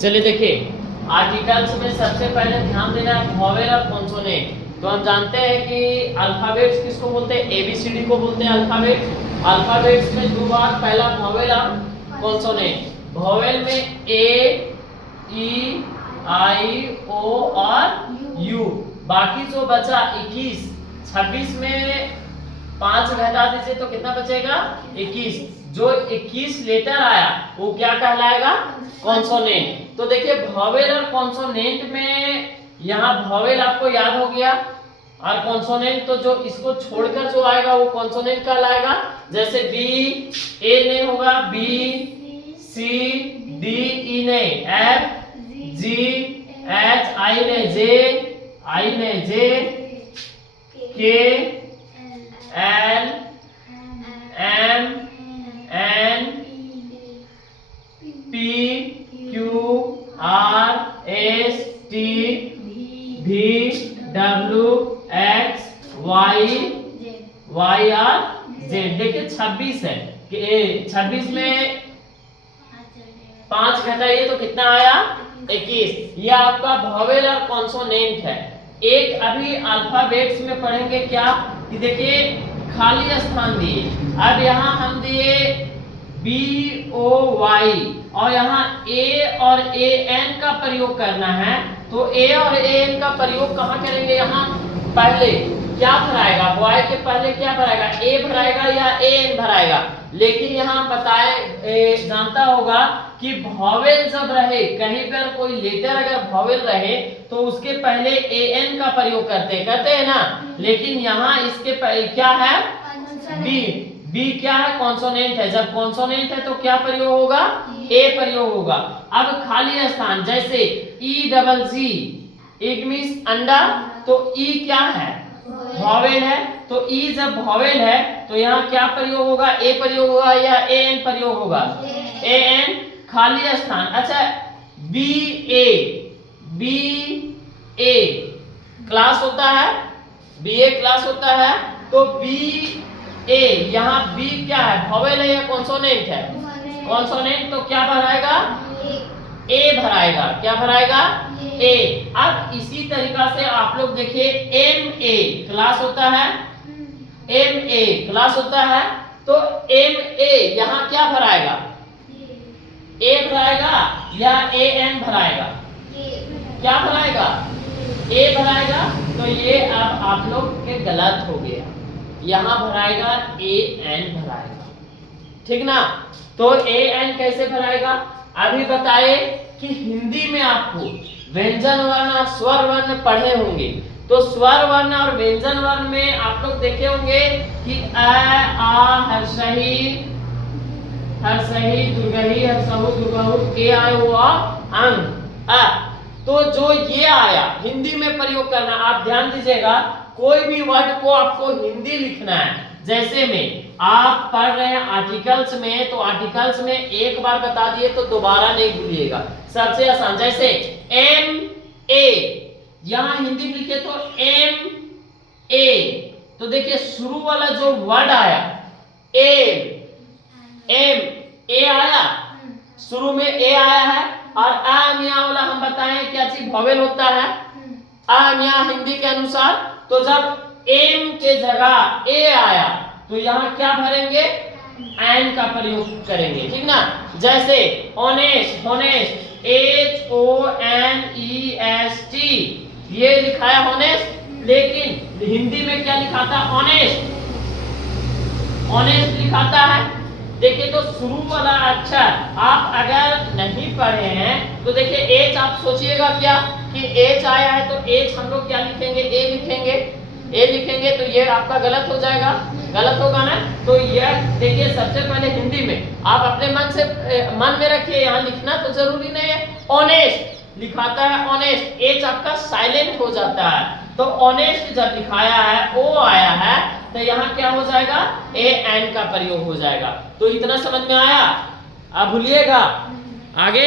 चलिए देखिए, आर्टिकल्स में सबसे पहले ध्यान देना है वॉवेल और कॉन्सोनेंट। तो हम जानते हैं कि अल्फाबेट्स किसको बोलते हैं, एबीसीडी को बोलते हैं अल्फाबेट्स। अल्फाबेट्स में दो बार, पहला वॉवेल और कॉन्सोनेंट। वॉवेल में ए, ई, आई, ओ और यू। बाकी जो बचा 21, 26 में 5 घटा दीजिए तो कितना बचेगा 21। जो 21 लेटर आया वो क्या कहलाएगा, कॉन्सोनेंट। तो देखिए वॉवेल और कॉन्सोनेंट में यहाँ वॉवेल आपको याद हो गया और कॉन्सोनेंट तो जो इसको छोड़कर जो आएगा वो कॉन्सोनेंट कहलाएगा। जैसे बी, ए नहीं होगा, बी, सी, डी, ई नहीं, एफ, जी, एच, आई नहीं, जे, आई नहीं, J, K, L, M, N, P, Q, R, S, T, V, W, X, Y, Y R, Z. देखिए 26 है कि 26 में 5 घटाइए तो कितना आया 21। यह आपका वॉवेल और कॉन्सोनेंट है। एक अभी अल्फाबेट्स में पढ़ेंगे क्या कि देखिए खाली स्थान दिए। अब यहाँ हम दिए बी ओ वाई और यहाँ ए और ए एन का प्रयोग करना है। तो ए और ए एन का प्रयोग कहाँ करेंगे, यहाँ पहले क्या भराएगा, बॉय के पहले क्या भराएगा, ए भराएगा या ए एन भराएगा। लेकिन यहाँ बताए जानता होगा कि वॉवेल जब रहे, कहीं पर कोई लेटर अगर वॉवेल रहे तो उसके पहले ए एन का प्रयोग करते हैं ना। लेकिन यहाँ इसके क्या है, बी। बी क्या है, कॉन्सोनेंट है। जब कॉन्सोनेंट है तो क्या प्रयोग होगा, ए प्रयोग होगा। अब खाली स्थान जैसे E double ji, it means अंडा, तो ई क्या है, वॉवेल है। तो ई जब वॉवेल है तो यहाँ क्या प्रयोग होगा, ए प्रयोग होगा या ए एन प्रयोग होगा, ए एन। खाली स्थान, अच्छा बी ए, बी ए क्लास होता है, बी ए क्लास होता है। तो बी ए, यहाँ बी क्या है, वॉवेल है या कॉन्सोनेंट है, कॉन्सोनेंट। तो क्या भराएगा, ए भराएगा। क्या भराएगा, ए। अब इसी तरीका से आप लोग देखिए एम ए क्लास होता है, एम ए क्लास होता है। तो एम ए यहाँ क्या भराएगा, ए भराएगा या ए एन भराएगा, क्या भराएगा, ए भराएगा। तो ये अब आप लोग के गलत हो गया, यहाँ भराएगा ए एन भराएगा, ठीक ना। तो ए एन कैसे भराएगा, अभी बताए कि हिंदी में आपको व्यंजन वर्ण और स्वर वर्ण पढ़े होंगे। तो स्वर वर्ण और व्यंजन वर्ण में आप लोग देखे होंगे कि अ, आ, हर्षही, हर्षही, दुर्गही, हर्षहु, दुर्गहु, ए आए वो अंग अ। तो जो ये आया हिंदी में प्रयोग करना, आप ध्यान दीजिएगा कोई भी वर्ड को आपको हिंदी लिखना है। जैसे में आप पढ़ रहे हैं आर्टिकल्स में, तो आर्टिकल्स में एक बार बता दिए तो दोबारा नहीं भूलिएगा। सबसे आसान जैसे एम ए, यहां हिंदी में लिखे तो एम ए। तो देखिए शुरू वाला जो वर्ड आया एम, एम ए आया, शुरू में ए आया है। और आ मिया वाला हम बताएं क्या चीज, वॉवेल होता है, आ मिया हिंदी के अनुसार। तो जब एम के जगह ए आया तो यहाँ क्या भरेंगे, एन का प्रयोग करेंगे, ठीक ना। जैसे honest, honest, H O N E S T, ये लिखा है ऑनेस्ट, लेकिन हिंदी में क्या लिखा था, ऑनेस्ट, ऑनेस्ट लिखाता है। देखिए तो शुरू वाला अक्षर आप अगर नहीं पढ़े हैं तो देखिए एच, आप सोचिएगा क्या कि एच आया है तो एच हम लोग क्या लिखेंगे, ए लिखेंगे, ए लिखेंगे। तो ये आपका गलत हो जाएगा, गलत होगा ना। तो यह देखिए सबसे पहले हिंदी में आप अपने मन में रखिए, यहाँ लिखना तो जरूरी नहीं है। ऑनेस्ट लिखाता है, ऑनेस्ट, एच आपका साइलेंट हो जाता है। तो ऑनेस्ट जब लिखाया है, ओ आया है, तो यहाँ क्या हो जाएगा, ए एन का प्रयोग हो जाएगा। तो इतना समझ में आया, अब भूलिएगा आगे